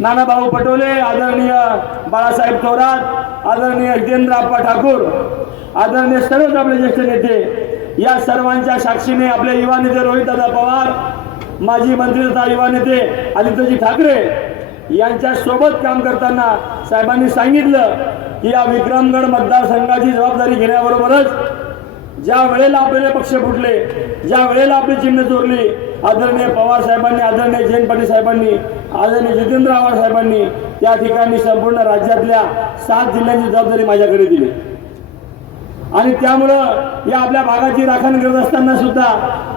नानाभाऊ पटोले आदरणीय बाळासाहेब थोरात आदरणीय हितेंद्रप्पा ठाकूर आदरणीय सर्वच आपले ज्येष्ठ नेते या सर्वांच्या साक्षीने आपले युवा नेते रोहितदादा पवार माजी मंत्री तथा युवा नेते आदित्यजी ठाकरे यांच्या सोबत काम करताना साहेबांनी सांगितलं की या विक्रमगड मतदारसंघाची जबाबदारी घेण्याबरोबरच ज्या वेळेला आपले पक्ष फुटले ज्या वेळेला आपली चिन्ह चोरली आदरणीय पवार साहेबांनी आदरणीय जयंत पाटील साहेबांनी आदरणीय जितेंद्र आव्हाड साहेबांनी त्या ठिकाणी संपूर्ण राज्यातल्या सात जिल्ह्यांची जबाबदारी माझ्याकडे दिली. आणि त्यामुळं या आपल्या भागाची राखण करत असताना सुद्धा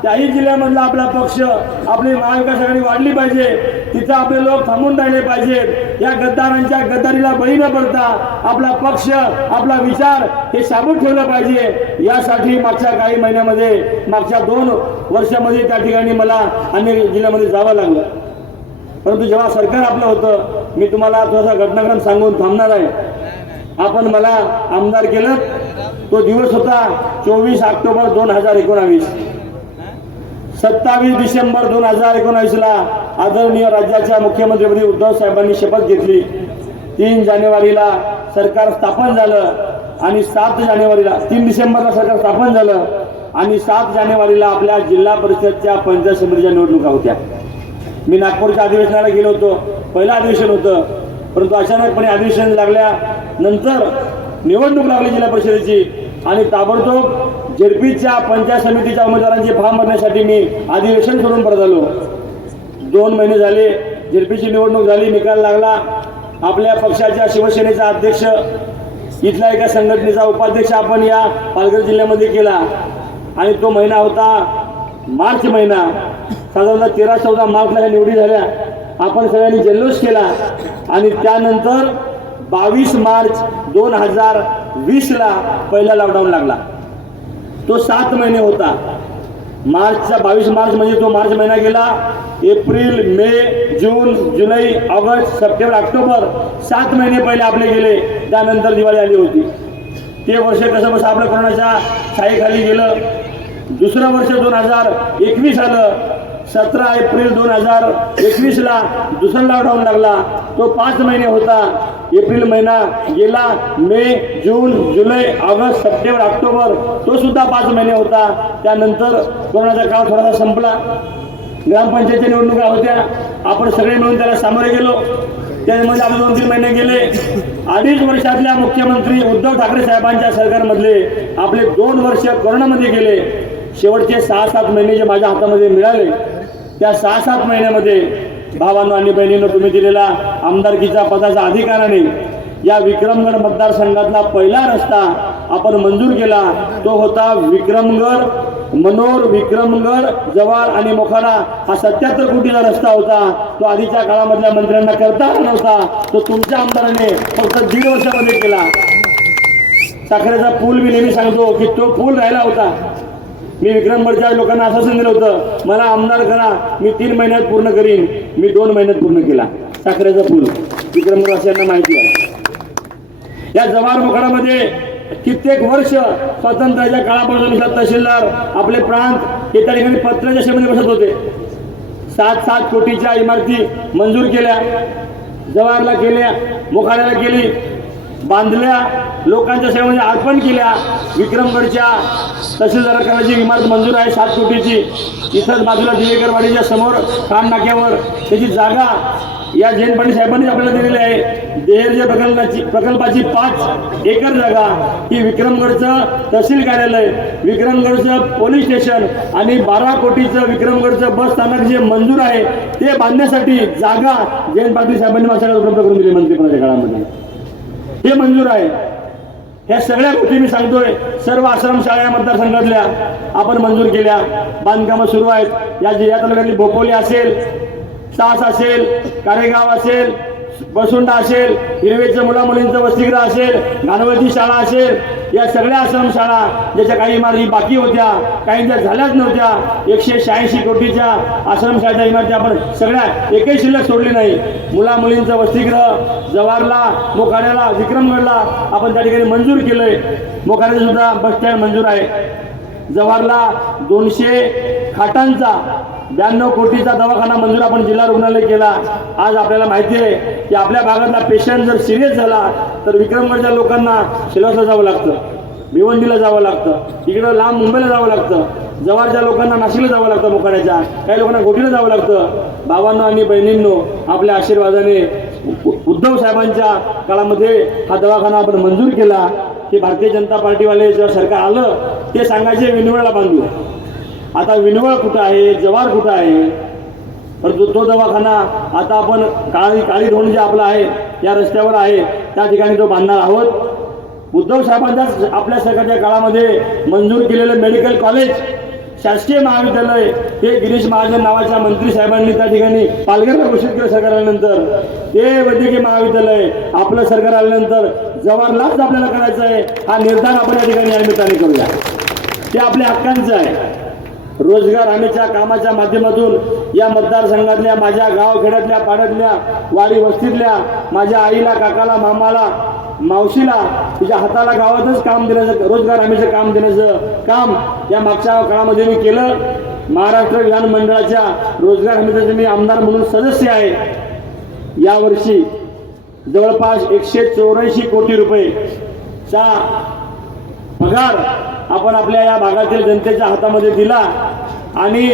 त्याही जिल्ह्यामधला आपला पक्ष आपली महाविकास आघाडी वाढली पाहिजे. तिथं आपले लोक थांबून राहिले पाहिजेत या गद्दारांच्या गद्दारीला बळी न पडता आपला पक्ष आपला विचार हे साबूत ठेवलं पाहिजे. यासाठी मागच्या काही महिन्यामध्ये मागच्या दोन वर्षामध्ये त्या ठिकाणी मला अनेक जिल्ह्यामध्ये जावं लागलं. परंतु जेव्हा सरकार आपलं होतं मी तुम्हाला थोडासा घटनाक्रम सांगून थांबणार आहे. आपण मला आमदार केलं तो दिवस होता चोवीस ऑक्टोबर दोन हजार एकोणावीस. सत्तावीस डिसेंबर दोन हजार एकोणावीसला आदरणीय राज्याच्या मुख्यमंत्रीपदी उद्धव साहेबांनी शपथ घेतली. तीन जानेवारीला सरकार स्थापन झालं आणि सात जानेवारीला तीन डिसेंबरला सरकार स्थापन झालं आणि सात जानेवारीला आपल्या जिल्हा परिषदच्या पंचायत समितीच्या निवडणुका होत्या. मी नागपूरच्या अधिवेशनाला गेलो होतो. पहिलं अधिवेशन होतं. परंतु अचानकपणे अधिवेशन लागल्यानंतर निवडणूक लागली जिल्हा परिषदेची आणि ताबडतोब जेडपीच्या पंचायत समितीच्या उमेदवारांचे फॉर्म भरण्यासाठी मी अधिवेशन करून परत आलो. दोन महिने झाले झेडपीची निवडणूक झाली निकाल लागला. आपल्या पक्षाच्या शिवसेनेचा अध्यक्ष इथल्या एका संघटनेचा उपाध्यक्ष आपण या पालघर जिल्ह्यामध्ये केला. आणि तो महिना होता मार्च महिना. साधारणतः तेरा चौदा मार्चला ह्या निवडी झाल्या. आपण सगळ्यांनी जल्लोष केला. आणि त्यानंतर बावीस मार्च दोन हजार वीसला पहिला लॉकडाऊन लागला. तो सात महिने होता. मार्चचा बावीस मार्च म्हणजे तो मार्च महिना गेला. एप्रिल मे जून जुलै ऑगस्ट सप्टेंबर ऑक्टोबर सात महिने पहिले आपले गेले. त्यानंतर दिवाळी आली होती. ते वर्ष कसं बसं आपलं कोरोनाच्या साईखाली गेलं. दुसरं वर्ष दोन हजार एकवीस आलं. सतरा एप्रिल दोन हजार एकवीसला दुसरा लॉकडाऊन लागला. तो पाच महिने होता. एप्रिल महिना गेला. मे जून जुलै ऑगस्ट सप्टेंबर ऑक्टोबर तो सुद्धा पाच महिने होता. त्यानंतर कोरोनाचा काळ थोडासा संपला. ग्रामपंचायतच्या निवडणुका होत्या. आपण सगळे मिळून त्याला सामोरे गेलो. त्यामध्ये आपण दोन तीन महिने गेले. अडीच वर्षातल्या मुख्यमंत्री उद्धव ठाकरे साहेबांच्या सरकारमधले आपले दोन वर्ष कोरोनामध्ये गेले. शेवटचे सहा सात महिने जे माझ्या हातामध्ये मिळाले त्या सहा सात महिन्यामध्ये भावांनो आणि बहिणींना तुम्ही दिलेला आमदारकीच्या पदाचा अधिकाराने या विक्रमगड मतदारसंघातला पहिला रस्ता आपण मंजूर केला. तो होता विक्रमगड मनोर विक्रमगड जवार आणि मोखाडा हा सत्याहत्तर कोटीचा रस्ता होता. तो आधीच्या काळामधल्या मंत्र्यांना करता आला नव्हता. तो तुमच्या आमदाराने फक्त दीड वर्षामध्ये केला. साखरेचा पूल मी नेहमी सांगतो की तो पूल राहिला होता. मी विक्रमगडच्या लोकांना आश्वासन दिलं होतं मला आमदार करा मी तीन महिन्यात पूर्ण करीन मी दोन महिन्यात पूर्ण केला. साखरेचा पूल. विक्रमवासियांना माहिती आहे. या जवाहर मुखाडामध्ये कित्येक वर्ष स्वातंत्र्याच्या काळापासून तहसीलदार आपले प्रांत हे त्या ठिकाणी पत्राच्या शेमध्ये बसत होते. सात सात कोटीच्या इमारती मंजूर केल्या जवाहरला केल्या मोखाड्याला केली. बांधल्या लोकांच्या सेवेमध्ये अर्पण केल्या. विक्रमगडच्या तहसीलदाराची इमारत मंजूर आहे सात कोटीची इथंच बाजूला दिवेकरवाडीच्या समोर खान नाक्यावर त्याची जागा या जैन पाटील साहेबांनी आपल्याला दिलेली आहे. देहरच्या प्रकल्पाची प्रकल्पाची पाच एकर जागा ही विक्रमगडचं तहसील कार्यालय विक्रमगडचं पोलीस स्टेशन आणि बारा कोटीचं विक्रमगडचं बस स्थानक जे मंजूर आहे ते बांधण्यासाठी जागा जैन पाटील साहेबांनी माझ्याकडे उपलब्ध करून दिली मंत्रिपदाच्या काळामध्ये. हे मंजूर आहे. ह्या सगळ्या गोष्टी मी सांगतोय. सर्व आश्रमशाळा या मतदारसंघातल्या आपण मंजूर केल्या. बांधकामं सुरू आहेत. या जिल्ह्या तालुक्यातली भोपोली असेल सास असेल कारेगाव असेल बसुंडा असेल हिरवेचं मुला मुलींचं वसतिगृह असेल गाणवती शाळा असेल या सगळ्या आश्रमशाळा ज्याच्या काही इमारती बाकी होत्या काही ज्या झाल्याच नव्हत्या एकशे शहाऐंशी कोटीच्या आश्रमशाळेच्या इमारती आपण सगळ्या एकही शिल्लक सोडली नाही. मुला मुलींचं वसतिगृह जवाहरला मोखाड्याला विक्रमगडला आपण त्या ठिकाणी मंजूर केलंय. मोखाड्याचं सुद्धा बस स्टँड मंजूर आहे. जवाहरला दोनशे खाटांचा ब्याण्णव कोटीचा दवाखाना मंजूर आपण जिल्हा रुग्णालय केला. आज आपल्याला माहिती आहे की आपल्या भागातला पेशंट जर सिरियस झाला तर विक्रमगडच्या लोकांना शिलासला जावं लागतं भिवंडीला जावं लागतं इकडं लांब मुंबईला जावं लागतं जवळच्या लोकांना नाशिकला जावं लागतं मोकाड्याच्या काही लोकांना घोटीला जावं लागतं. बाबांनो आणि बहिणींनो आपल्या आशीर्वादाने उ- उद्धव साहेबांच्या काळामध्ये हा दवाखाना आपण मंजूर केला. की भारतीय जनता पार्टीवाले जेव्हा सरकार आलं ते सांगायचे विनिवळला बांधू. आता विनवळ कुठं आहे? जवार कुठं आहे? परंतु तो दवाखाना आता आपण काळी काळी धोण जे आपलं आहे या रस्त्यावर आहे त्या ठिकाणी तो बांधणार आहोत. उद्धव साहेबांच्याच आपल्या सरकारच्या काळामध्ये मंजूर केलेलं मेडिकल कॉलेज शासकीय महाविद्यालय हे गिरीश महाजन नावाच्या मंत्री साहेबांनी त्या ठिकाणी पालघरला घोषित केलं सरकार आल्यानंतर ते वैद्यकीय महाविद्यालय आपलं सरकार आल्यानंतर जवाहरलाच आपल्याला करायचं आहे. हा निर्धार आपण या ठिकाणी या निमित्ताने करूया. ते आपल्या हक्कांचं आहे. रोजगार हमीच्या कामाच्या माध्यमातून या मतदारसंघातल्या माझ्या गावखेड्यातल्या पाड्यातल्या वाडी वस्तीतल्या माझ्या आईला काकाला मामाला मावशीला तुझ्या हाताला गावातच काम देण्याचं रोजगार हमीचं काम देण्याचं काम या मागच्या काळामध्ये मी केलं. महाराष्ट्र विधानमंडळाच्या रोजगार हमीचं मी आमदार म्हणून सदस्य आहे. यावर्षी जवळपास एकशे चौऱ्याऐंशी कोटी रुपये चा पगार आपण आपल्या या भागातील जनतेच्या हातामध्ये दिला आणि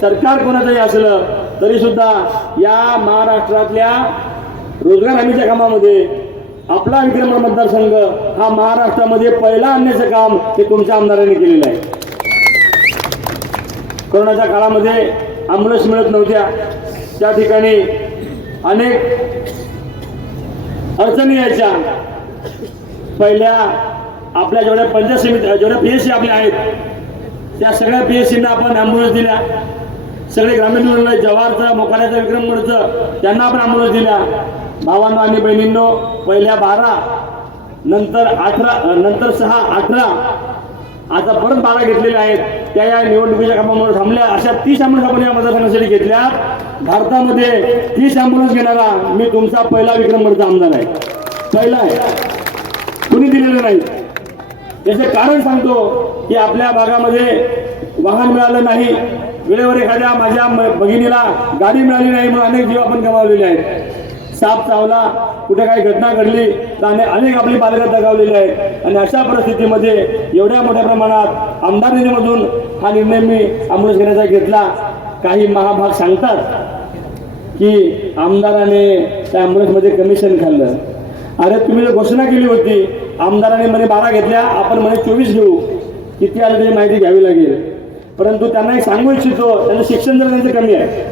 सरकार कोणाचंही असलं तरी सुद्धा या महाराष्ट्रातल्या रोजगार हमीच्या कामामध्ये आपला विक्रम मतदारसंघ हा महाराष्ट्रामध्ये पहिला आणण्याचं काम हे तुमच्या आमदारांनी केलेलं आहे. कोरोनाच्या काळामध्ये ॲम्ब्युलन्स मिळत नव्हत्या. त्या ठिकाणी अनेक अडचणी यायच्या. पहिल्या आपल्या जेवढ्या पंचायत समिती जेवढ्या पी एस सी आपल्या आहेत त्या सगळ्या पी एस सीना आपण ॲम्ब्युलन्स दिल्या. सगळे ग्रामीण रुग्णालय जवाहरचं मोकाड्याचं विक्रमगडचं त्यांना आपण ॲम्ब्युलन्स दिल्या. भावांनो आणि बहिणींनो पहिल्या बारा नंतर अठरा नंतर सहा अठरा आता परत बारा घेतलेल्या आहेत. त्या या निवडणुकीच्या कामामुळे थांबल्या. अशा तीस ॲम्ब्युलन्स आपण या मतदारसंघासाठी घेतल्या. भारतामध्ये तीस ॲम्ब्युलन्स घेणारा मी तुमचा पहिला विक्रमगडचा आमदार आहे. पहिला आहे. कुणी दिलेलं नाही? याचे कारण सांगतो की आपल्या भागामध्ये वाहन मिळालं नाही. वेळेवर एखाद्या माझ्या म- भगिनीला गाडी मिळाली नाही म्हणून अनेक जीव आपण गमावलेले आहेत. साप चावला कुठे काही घटना घडली तर अनेक अनेक आपली बालकं दगावलेली आहेत. आणि अशा परिस्थितीमध्ये एवढ्या मोठ्या प्रमाणात आमदार निधीमधून हा निर्णय मी अंमलच घेण्याचा घेतला. काही महाभाग सांगतात की आमदाराने त्या ॲम्ब्युलन्समध्ये कमिशन खाल्लं. अरे तुम्ही जर घोषणा केली होती. आमदाराने म्हणे बारा घेतल्या आपण म्हणे चोवीस घेऊ. किती आलं त्याची माहिती घ्यावी लागेल. परंतु त्यांना एक सांगू इच्छितो त्यांचं शिक्षण जर त्यांचं कमी आहे.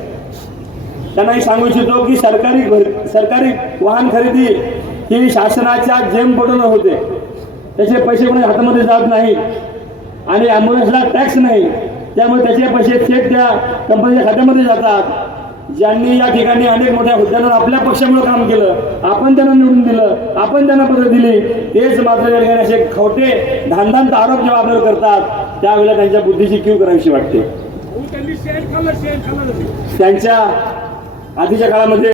त्यांना एक सांगू इच्छितो की सरकारी सरकारी वाहन खरेदी ही शासनाच्या जेम पडून होते. त्याचे पैसे कोणाच्या हातामध्ये जात नाही. आणि ॲम्ब्युलन्सला टॅक्स नाही. त्यामुळे त्याचे पैसे थेट त्या कंपनीच्या खात्यामध्ये जातात. ज्यांनी या ठिकाणी अनेक मोठ्या हुद्द्यांवर आपल्या पक्षामुळे काम केलं आपण त्यांना निवडून दिलं आपण त्यांना पदं दिली तेच मात्र या ठिकाणी असे खोटे धांदांत आरोप जेव्हा आपल्याला करतात त्यावेळेला त्यांच्या बुद्धीची कीव करावीशी वाटते. खाल्लं त्यांच्या आधीच्या काळामध्ये